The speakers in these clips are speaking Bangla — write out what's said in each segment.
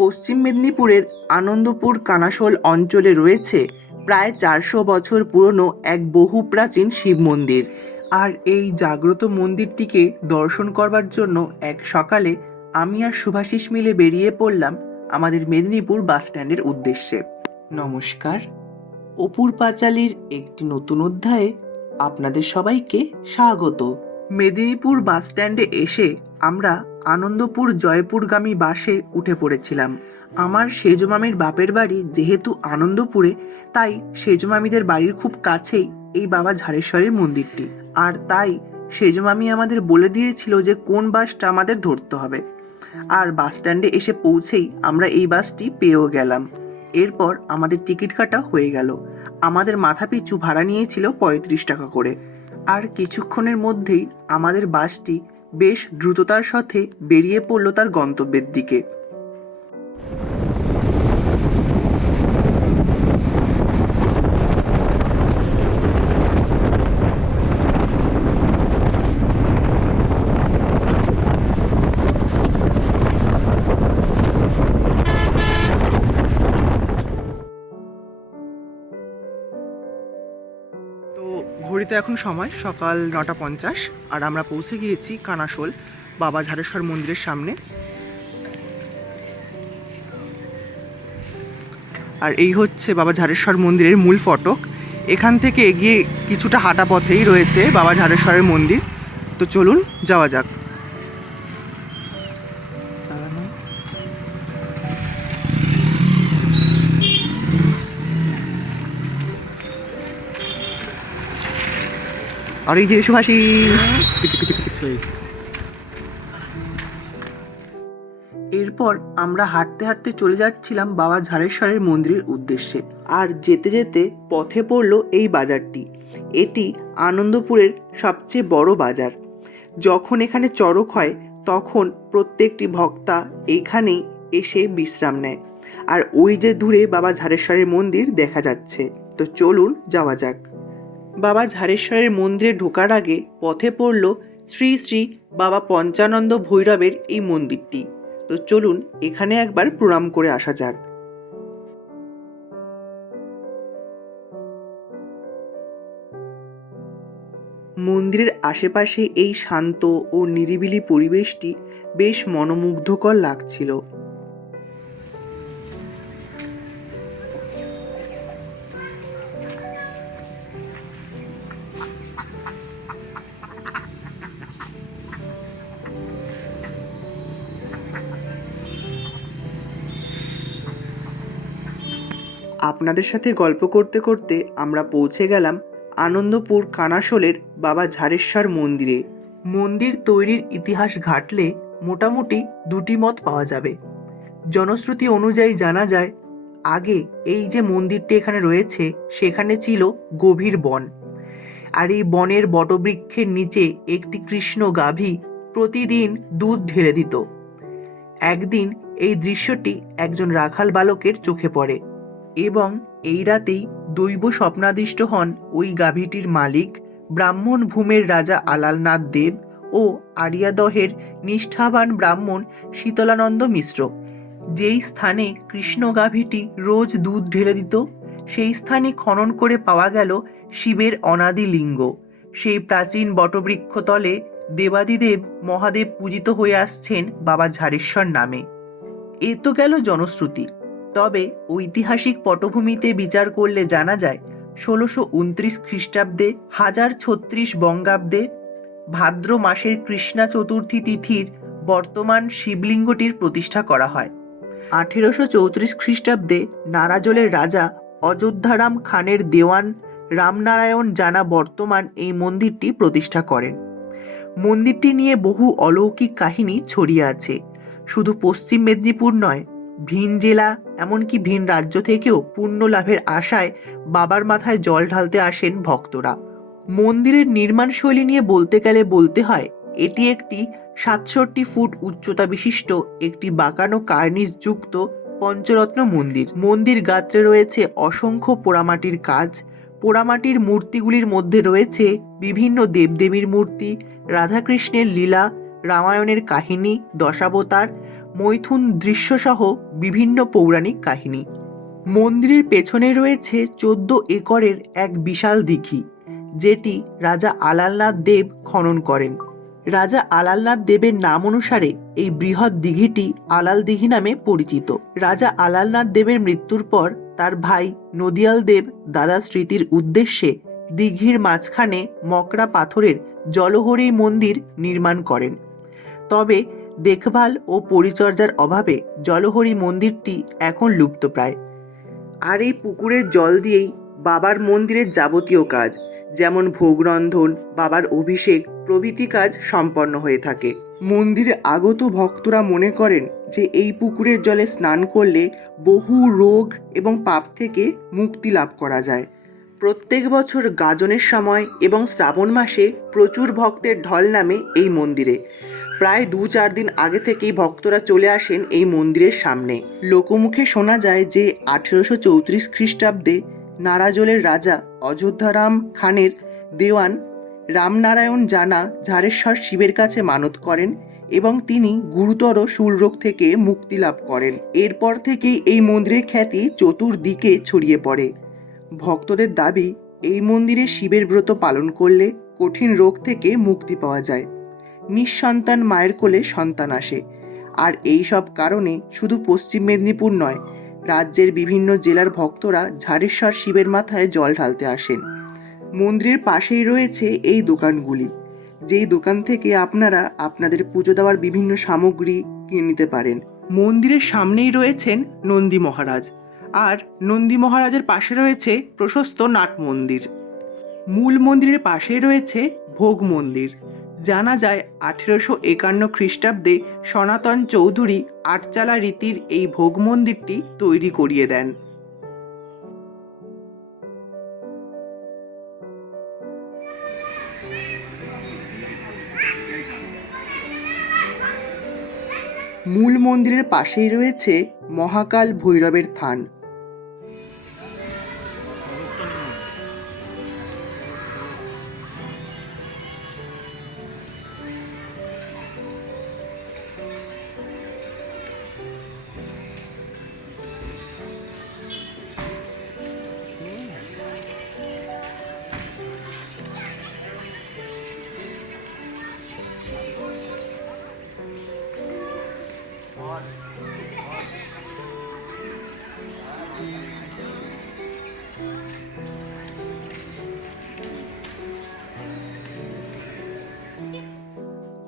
পশ্চিম মেদিনীপুরের আনন্দপুর কানাসোল অঞ্চলে রয়েছে প্রায় 400 বছর পুরনো এক বহু প্রাচীন শিব মন্দির। আর এই জাগ্রত মন্দিরটিকে দর্শন করবার জন্য এক সকালে আমি আর শুভাশিস মিলে বেরিয়ে পড়লাম আমাদের মেদিনীপুর বাসস্ট্যান্ডের উদ্দেশ্যে। নমস্কার, অপুর পাঁচালীর একটি নতুন অধ্যায়ে আপনাদের সবাইকে স্বাগত। মেদিনীপুর বাসস্ট্যান্ডে এসে আমরা আনন্দপুর জয়পুরগামী বাসে উঠে পড়েছিলাম। আমার সেজো মামির বাপের বাড়ি যেহেতু আনন্দপুরে, তাই সেজো মামিদের বাড়ির খুব কাছেই এই বাবা ঝাড়েশ্বরের মন্দিরটি। আর তাই সেজো মামি আমাদের বলে দিয়েছিল যে কোন বাসটা আমাদের ধরতে হবে। আর বাস স্ট্যান্ডে এসে পৌঁছেই আমরা এই বাসটি পেয়েও গেলাম। এরপর আমাদের টিকিট কাটা হয়ে গেল। আমাদের মাথাপিছু ভাড়া নিয়েছিল 35 টাকা করে। আর কিছুক্ষণের মধ্যেই আমাদের বাসটি বেশ দ্রুততার সাথে বেরিয়ে পড়ল তার গন্তব্যের দিকে। তো ঘড়িতে এখন সময় সকাল 9:50, আর আমরা পৌঁছে গিয়েছি কানাসোল বাবা ঝাড়েশ্বর মন্দিরের সামনে। আর এই হচ্ছে বাবা ঝাড়েশ্বর মন্দিরের মূল ফটক। এখান থেকে এগিয়ে কিছুটা হাঁটা পথেই রয়েছে বাবা ঝাড়েশ্বরের মন্দির। তো চলুন যাওয়া যাক। আর এই যে সুভাষী, এরপর আমরা হাঁটতে হাঁটতে চলে যাচ্ছিলাম বাবা ঝাড়েশ্বরের মন্দিরের উদ্দেশ্যে। আর যেতে যেতে পথে পড়লো এই বাজারটি। এটি আনন্দপুরের সবচেয়ে বড় বাজার। যখন এখানে চড়ক হয় তখন প্রত্যেকটি ভক্তা এইখানেই এসে বিশ্রাম নেয়। আর ওই যে দূরে বাবা ঝাড়েশ্বরের মন্দির দেখা যাচ্ছে। তো চলুন যাওয়া যাক। বাবা ঝাড়েশ্বরের মন্দিরে ঢোকার আগে পথে পড়ল শ্রী শ্রী বাবা পঞ্চানন্দ ভৈরবের এই মন্দিরটি। তো চলুন এখানে একবার প্রণাম করে আসা যাক। মন্দিরের আশেপাশে এই শান্ত ও নিরিবিলি পরিবেশটি বেশ মনোমুগ্ধকর লাগছিল। আপনাদের সাথে গল্প করতে করতে আমরা পৌঁছে গেলাম আনন্দপুর কানাসোলের বাবা ঝাড়েশ্বর মন্দিরে। মন্দির তৈরির ইতিহাস ঘাটলে মোটামুটি দুটি মত পাওয়া যাবে। জনশ্রুতি অনুযায়ী জানা যায়, আগে এই যে মন্দিরটি এখানে রয়েছে সেখানে ছিল গভীর বন। আর এই বনের বটবৃক্ষের নিচে একটি কৃষ্ণ গাভী প্রতিদিন দুধ ঢেলে দিত। একদিন এই দৃশ্যটি একজন রাখাল বালকের চোখে পড়ে এবং এই রাতেই দৈব স্বপ্নাদিষ্ট হন ওই গাভীটির মালিক ব্রাহ্মণ ভূমের রাজা আলালনাথ দেব ও আরিয়াদহের নিষ্ঠাবান ব্রাহ্মণ শীতলানন্দ মিশ্র। যেই স্থানে কৃষ্ণ গাভীটি রোজ দুধ ঢেলে দিত সেই স্থানে খনন করে পাওয়া গেল শিবের অনাদি লিঙ্গ। সেই প্রাচীন বটবৃক্ষতলে দেবাদিদেব মহাদেব পূজিত হয়ে আসছেন বাবা ঝাড়েশ্বর নামে। এ তো গেল জনশ্রুতি। তবে ঐতিহাসিক পটভূমিতে বিচার করলে জানা যায় 1629 খ্রিস্টাব্দে 1036 বঙ্গাব্দে ভাদ্র মাসের কৃষ্ণা চতুর্থী তিথির বর্তমান শিবলিঙ্গটির প্রতিষ্ঠা করা হয়। 1834 খ্রিস্টাব্দে নারাজলের রাজা অযোধ্যারাম খানের দেওয়ান রামনারায়ণ জানা বর্তমান এই মন্দিরটি প্রতিষ্ঠা করেন। মন্দিরটি নিয়ে বহু অলৌকিক কাহিনী ছড়িয়ে আছে। শুধু পশ্চিম মেদিনীপুর নয়, ভিন জেলা এমনকি ভিন রাজ্য থেকেও পুণ্য লাভের আশায় বাবার মাথায় জল ঢালতে আসেন ভক্তরা। মন্দিরের নির্মাণ শৈলী নিয়ে বলতে গেলে বলতে হয়, এটি একটি 67 ফুট উচ্চতা বিশিষ্ট একটি বাঁকানো কার্নিস যুক্ত পঞ্চরত্ন মন্দির। মন্দির গাত্রে রয়েছে অসংখ্য পোড়ামাটির কাজ। পোড়ামাটির মূর্তিগুলির মধ্যে রয়েছে বিভিন্ন দেবদেবীর মূর্তি, রাধাকৃষ্ণের লীলা, রামায়ণের কাহিনী, দশাবতার, মৈথুন দৃশ্যসহ বিভিন্ন পৌরাণিক কাহিনী। মন্দিরের পেছনে রয়েছে 14 একরের এক বিশাল দিঘি, যেটি রাজা আলালনাথ দেব খনন করেন। রাজা আলালনাথ দেবের নাম অনুসারে এই বৃহৎ দিঘিটি আলাল দিঘি নামে পরিচিত। রাজা আলালনাথ দেবের মৃত্যুর পর তার ভাই নদিয়াল দেব দাদার স্মৃতির উদ্দেশ্যে দিঘির মাঝখানে মকরা পাথরের জলহরি মন্দির নির্মাণ করেন। তবে দেখভাল ও পরিচর্যার অভাবে জলহরি মন্দিরটি এখন লুপ্তপ্রায়। আর এই পুকুরের জল দিয়েই বাবার মন্দিরের যাবতীয় কাজ, যেমন ভোগ রন্ধন, বাবার অভিষেক প্রভৃতি কাজ সম্পন্ন হয়ে থাকে। মন্দিরে আগত ভক্তরা মনে করেন যে এই পুকুরের জলে স্নান করলে বহু রোগ এবং পাপ থেকে মুক্তি লাভ করা যায়। প্রত্যেক বছর গাজনের সময় এবং শ্রাবণ মাসে প্রচুর ভক্তের ঢল নামে এই মন্দিরে। প্রায় 2-4 দিন আগে থেকেই ভক্তরা চলে আসেন এই মন্দিরের সামনে। লোকমুখে শোনা যায় যে 1834 খ্রিস্টাব্দে নারাজলের রাজা অযোধ্যারাম খানের দেওয়ান রামনারায়ণ জানা ঝাড়েশ্বর শিবের কাছে মানত করেন এবং তিনি গুরুতর শূলরোগ থেকে মুক্তি লাভ করেন। এরপর থেকেই এই মন্দিরের খ্যাতি চতুর্দিকে ছড়িয়ে পড়ে। ভক্তদের দাবি, এই মন্দিরে শিবের ব্রত পালন করলে কঠিন রোগ থেকে মুক্তি পাওয়া যায়, নিঃসন্তান মায়ের কোলে সন্তান আসে। আর এই সব কারণে শুধু পশ্চিম মেদিনীপুর নয়, রাজ্যের বিভিন্ন জেলার ভক্তরা ঝাড়েশ্বর শিবের মাথায় জল ঢালতে আসেন। মন্দিরের পাশেই রয়েছে এই দোকানগুলি, যেই দোকান থেকে আপনারা আপনাদের পুজো দেওয়ার বিভিন্ন সামগ্রী কিনে নিতে পারেন। মন্দিরের সামনেই রয়েছেন নন্দী মহারাজ, আর নন্দী মহারাজের পাশে রয়েছে প্রশস্ত নাট মন্দির। মূল মন্দিরের পাশেই রয়েছে ভোগ মন্দির। জানা যায় 1851 খ্রিস্টাব্দে সনাতন চৌধুরী আটচালা রীতির এই ভোগ মন্দিরটি তৈরি করিয়ে দেন। মূল মন্দিরের পাশেই রয়েছে মহাকাল ভৈরবের থান।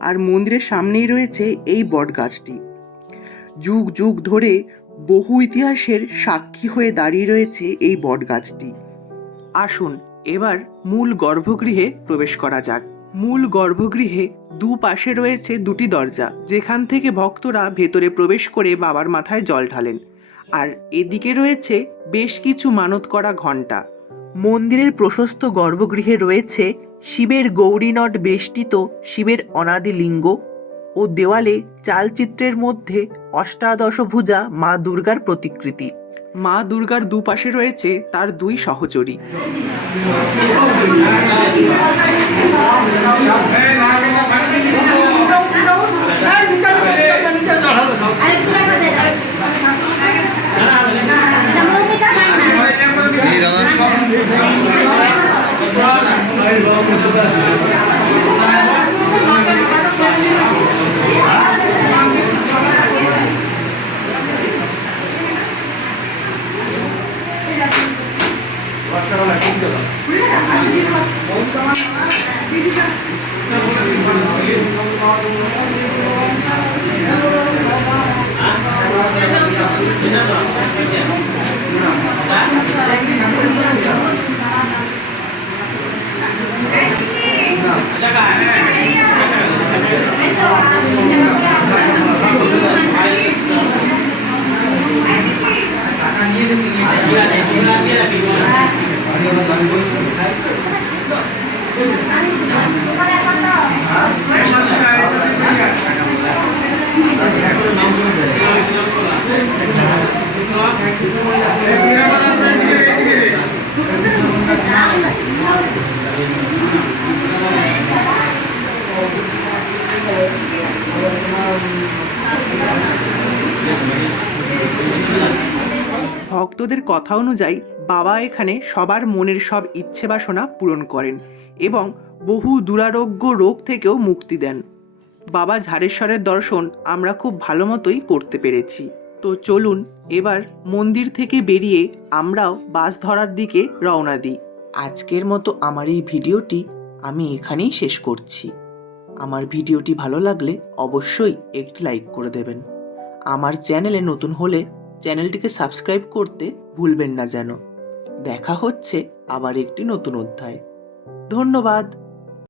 আর মন্দিরের সামনেই রয়েছে এই বটগাছটি। যুগ যুগ ধরে বহু ইতিহাসের সাক্ষী হয়ে দাঁড়িয়ে রয়েছে এই বটগাছটি। আসুন এবার মূল গর্ভগৃহে প্রবেশ করা যাক। মূল গর্ভগৃহে দুপাশে রয়েছে 2টি দরজা, যেখান থেকে ভক্তরা ভেতরে প্রবেশ করে বাবার মাথায় জল ঢালেন। আর এদিকে রয়েছে বেশ কিছু মানত করা ঘণ্টা। মন্দিরের প্রশস্ত গর্ভগৃহে রয়েছে শিবের গৌরীনট বেষ্টিত শিবের অনাদি লিঙ্গ ও দেওয়ালে চালচিত্রের মধ্যে অষ্টাদশভুজা মা দুর্গার প্রতিকৃতি। মা দুর্গার দুপাশে রয়েছে তার 2 সহচরী। ভক্তদের কথা অনুযায়ী বাবা এখানে সবার মনের সব ইচ্ছে বাসনা পূরণ করেন এবং বহু দুরারোগ্য রোগ থেকেও মুক্তি দেন। বাবা ঝাড়েশ্বরের দর্শন আমরা খুব ভালো মতোই করতে পেরেছি। তো চলুন এবার মন্দির থেকে বেরিয়ে আমরাও বাস ধরার দিকে রওনা দিই। আজকের মতো আমার এই ভিডিওটি আমি এখানেই শেষ করছি। আমার ভিডিওটি ভালো লাগলে অবশ্যই একটি লাইক করে দেবেন। আমার চ্যানেলে নতুন হলে চ্যানেলটিকে সাবস্ক্রাইব করতে ভুলবেন না যেন। দেখা হচ্ছে আবার একটি নতুন অধ্যায়। ধন্যবাদ।